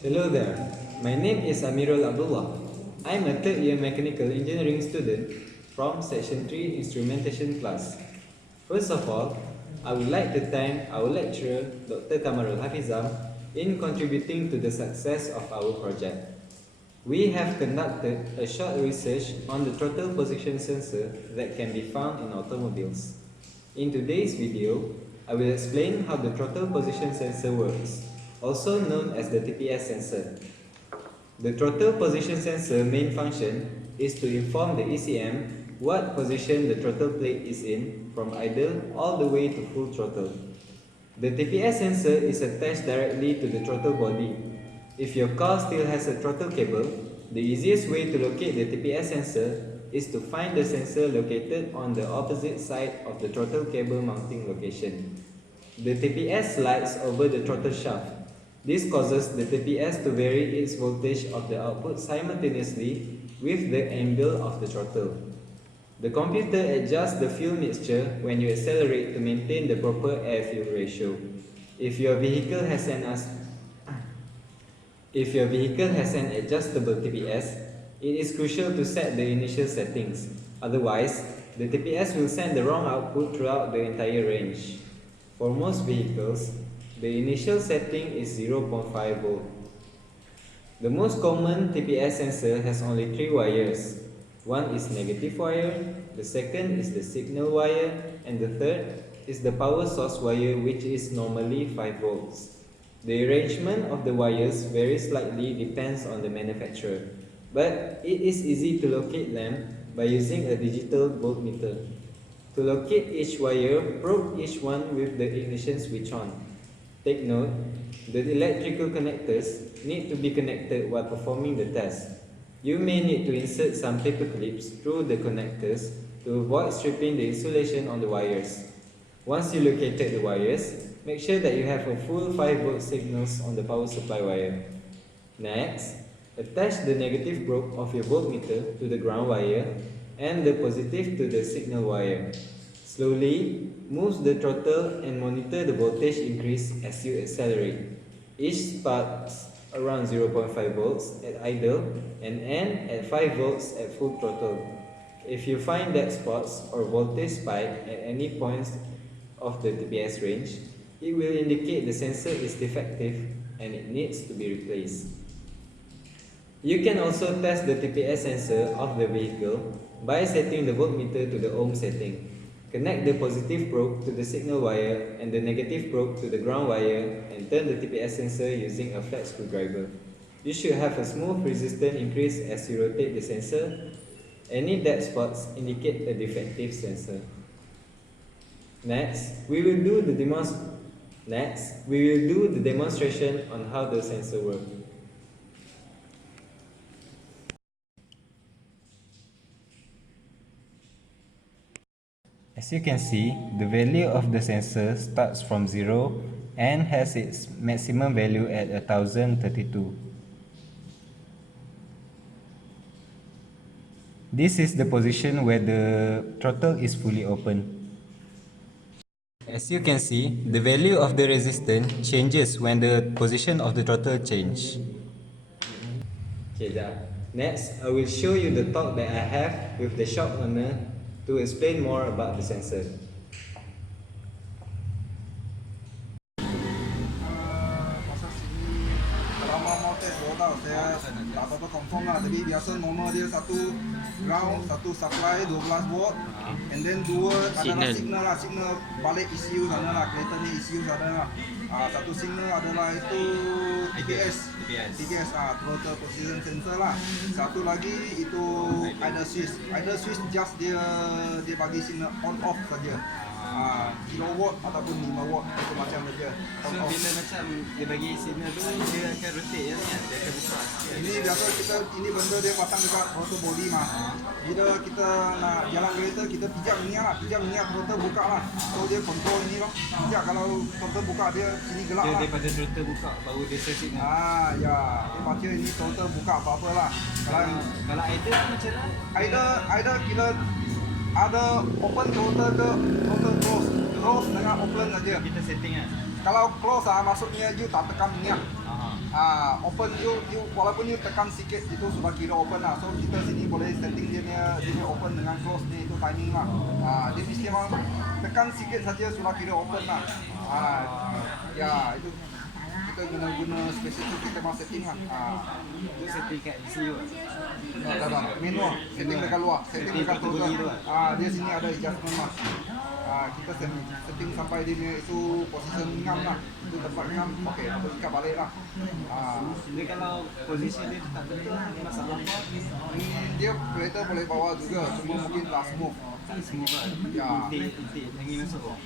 Hello there, my name is Amirul Abdullah. I'm a third year mechanical engineering student from section 3 instrumentation class. First of all, I would like to thank our lecturer Dr. Kamarul Hafizam in contributing to the success of our project. We have conducted a short research on the throttle position sensor that can be found in automobiles. In today's video, I will explain how the throttle position sensor works, also known as the TPS sensor. The throttle position sensor main function is to inform the ECM what position the throttle plate is in from idle all the way to full throttle. The TPS sensor is attached directly to the throttle body. If your car still has a throttle cable, the easiest way to locate the TPS sensor is to find the sensor located on the opposite side of the throttle cable mounting location. The TPS slides over the throttle shaft. This causes the TPS to vary its voltage of the output simultaneously with the angle of the throttle. The computer adjusts the fuel mixture when you accelerate to maintain the proper air-fuel ratio. If your vehicle has an adjustable TPS, it is crucial to set the initial settings. Otherwise, the TPS will send the wrong output throughout the entire range. For most vehicles, the initial setting is 0.5 volt. The most common TPS sensor has only 3 wires. One is negative wire, the second is the signal wire, and the third is the power source wire, which is normally 5 volts. The arrangement of the wires very slightly depends on the manufacturer, but it is easy to locate them by using a digital voltmeter. To locate each wire, probe each one with the ignition switch on. Take note, the electrical connectors need to be connected while performing the test. You may need to insert some paper clips through the connectors to avoid stripping the insulation on the wires. Once you located the wires, make sure that you have a full 5 volt signals on the power supply wire. Next, attach the negative probe of your voltmeter to the ground wire and the positive to the signal wire. Slowly move the throttle and monitor the voltage increase as you accelerate. Each starts around 0.5 volts at idle and end at 5 volts at full throttle. If you find dead spots or voltage spike at any points of the TPS range, it will indicate the sensor is defective and it needs to be replaced. You can also test the TPS sensor of the vehicle by setting the voltmeter to the ohm setting. Connect the positive probe to the signal wire and the negative probe to the ground wire and turn the TPS sensor using a flat screwdriver. You should have a smooth resistance increase as you rotate the sensor. Any dead spots indicate a defective sensor. Next, we will do the demonstration on how the sensor works. As you can see, the value of the sensor starts from 0 and has its maximum value at 1032. This is the position where the throttle is fully open. As you can see, the value of the resistance changes when the position of the throttle changes. Next, I will show you the talk that I have with the shop owner to explain more about the sensor. Saya tak apa-apa confirm lah, tapi biasa normal dia satu ground, satu supply 12 volt, and then dua adalah signal lah, signal balik ECU sana lah, kereta ni ECU sana lah. Satu signal adalah itu TPS, throttle position sensor lah. Satu lagi itu idle switch just dia bagi signal on off saja. Kilowatt ataupun 5 watt itu macam saja. So bila macam dia bagi signal tu, dia akan rotate ya, dia akan buka. Ini biasa ini benda dia pasang dekat throttle body mah. Bila kita nak jalan kereta, kita pijak minyak throttle buka lah. So dia control ini loh. Pijak kalau throttle buka dia sini gelap lah. Daripada throttle buka baru dia set signal. Ya. Dia baca ini throttle buka apa-apa lah. Kalau idle macam mana? Idle kita ada open throttle ke throttle close dengan open saja. Kita setting lah. Kalau close maksudnya you tak tekan minyak. open you walaupun you tekan sikit itu sudah kira open lah. So kita sini boleh setting dia punya open dengan close ni, itu timing lah. Dia mesti memang tekan sikit saja sudah kira open lah. Ya itu kita guna spesifik kita mau setting lah. Itu setting kat ECU. Tak, manual. Setting dekat luar, setting dekat total. Dia sini ada adjustment lah. Kita setting sampai dia punya itu position ngam lah. Itu tempat ngam, okey, kita ikat balik lah. Dia kalau posisi dia tak betul, masalah. Dia kereta boleh bawa juga, cuma mungkin tak smooth. Semua kan? Ya. Intik, angin masuk.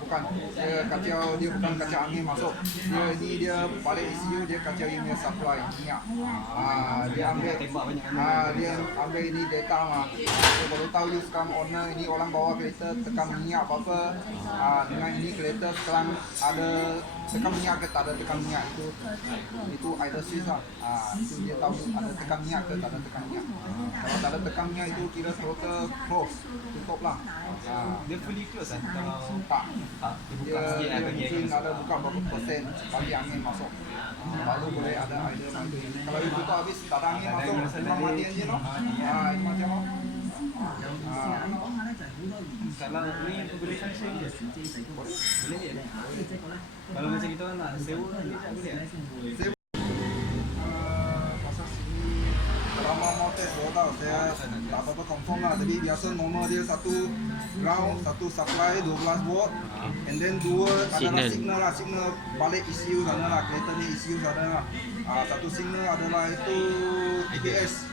Bukan, dia bukan kacau angin masuk. Dia balik ECU, dia kacau ini punya supply minyak. Dia ambil dia ambil ini data mah. Dia baru tahu you sekarang owner ini orang bawa kereta tekan minyak apa-apa. Dengan ini kereta sekarang ada tekan minyak ke tak ada tekan minyak, itu idle switch lah. Itu dia tahu ada tekan minyak ke tak ada tekan minyak. Kalau tak ada tekan minyak itu kira throttle close, tutup lah. Dia fully close kan? Kalau Tak, dia buka sikit bagi mungkin ada buka berapa persen bagi angin masuk. Baru boleh ada idle mati. Kalau itu tutup habis tak ada angin masuk, memang mati enjin loh. Itu macam loh. Kalau ni boleh function je. Boleh je. Kalau macam kita nak sewa ni tak boleh. Pasal sini kalau mau test baru tahu, saya tak apa-apa confirm lah. Tapi biasa normal dia satu ground, satu supply 12 volt, and then dua adalah signal balik ECU sana lah, kereta ni ECU sana lah. Satu signal adalah itu TPS,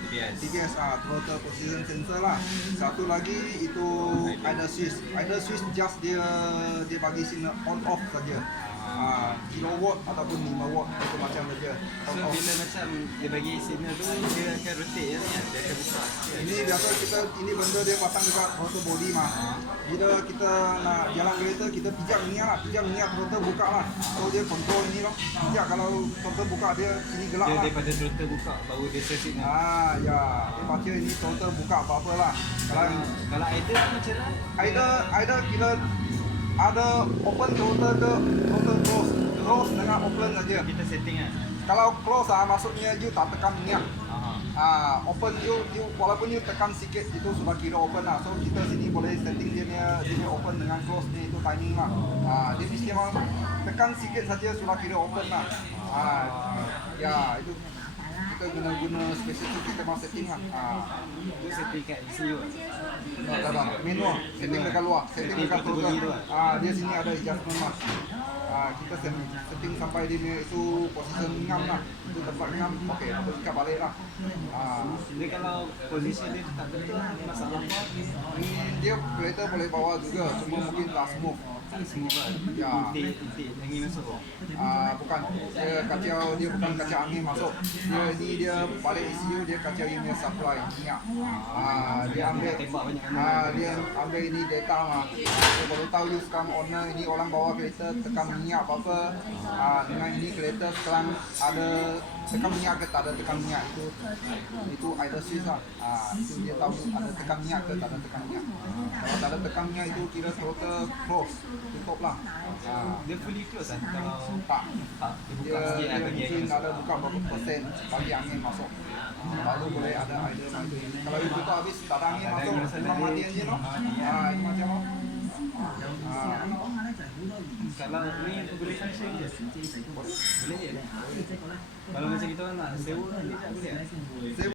throttle position sensor lah. Satu lagi itu idle switch just dia bagi signal on off saja. Kilowatt ataupun 5 watt itu macam saja. So bila macam dia bagi signal tu dia akan rotate ya, dia akan buka. Ini biasa ini benda dia pasang dekat throttle body mah. Bila kita nak jalan kereta kita pijak minyak throttle buka lah. So dia control ini loh. Pijak kalau throttle buka dia sini gelap Dia lah. daripada throttle buka baru dia set signal. Ya. Dia baca ini throttle buka apa-apa lah. Kalau idle tu macam mana? Idle kita ada open throttle ke throttle close dengan open saja. Kita setting kan. Kalau close maksudnya you tak tekan minyak. Open you walaupun you tekan sikit itu sudah kira open lah. So kita sini boleh setting dia punya open dengan close ni, itu timing lah. Dia mesti memang tekan sikit saja sudah kira open lah. Ya itu kita guna spesifik kita mau setting lah. Itu setting kat ECU. Tak, manual. Setting dekat luar, setting dekat total. Dia sini ada adjustment lah. Kita setting sampai dia punya itu position ngam lah. Itu tempat ngam, okey, kita ikat balik lah. Dia kalau posisi dia tak betul, masalah. Dia kereta boleh bawa juga, cuma mungkin tak smooth. Semua kan? Ya. Intik, angin masuk. Bukan, dia bukan kacau angin masuk. Dia balik ECU, dia kacau ini punya supply minyak. Dia ambil ini data mah. Dia baru tahu you sekarang owner ini orang bawa kereta tekan minyak apa-apa. Dengan ini kereta sekarang ada tekan minyak ke tak ada tekan minyak, itu idle switch lah. Itu dia tahu ada tekan minyak ke tak ada tekan minyak. Kalau tak ada tekan minyak itu kira throttle close, tutup lah. Dia fully close kan? Kalau Tak, dia buka dia sikit bagi angin mungkin masuk. ada buka berapa persen bagi angin masuk. Baru boleh ada idle mati. Kalau itu tutup habis tak ada angin masuk, memang mati enjin loh. Itu macam loh. Kalau ni boleh function je. Boleh je. Kalau macam kita nak sewa ni tak boleh.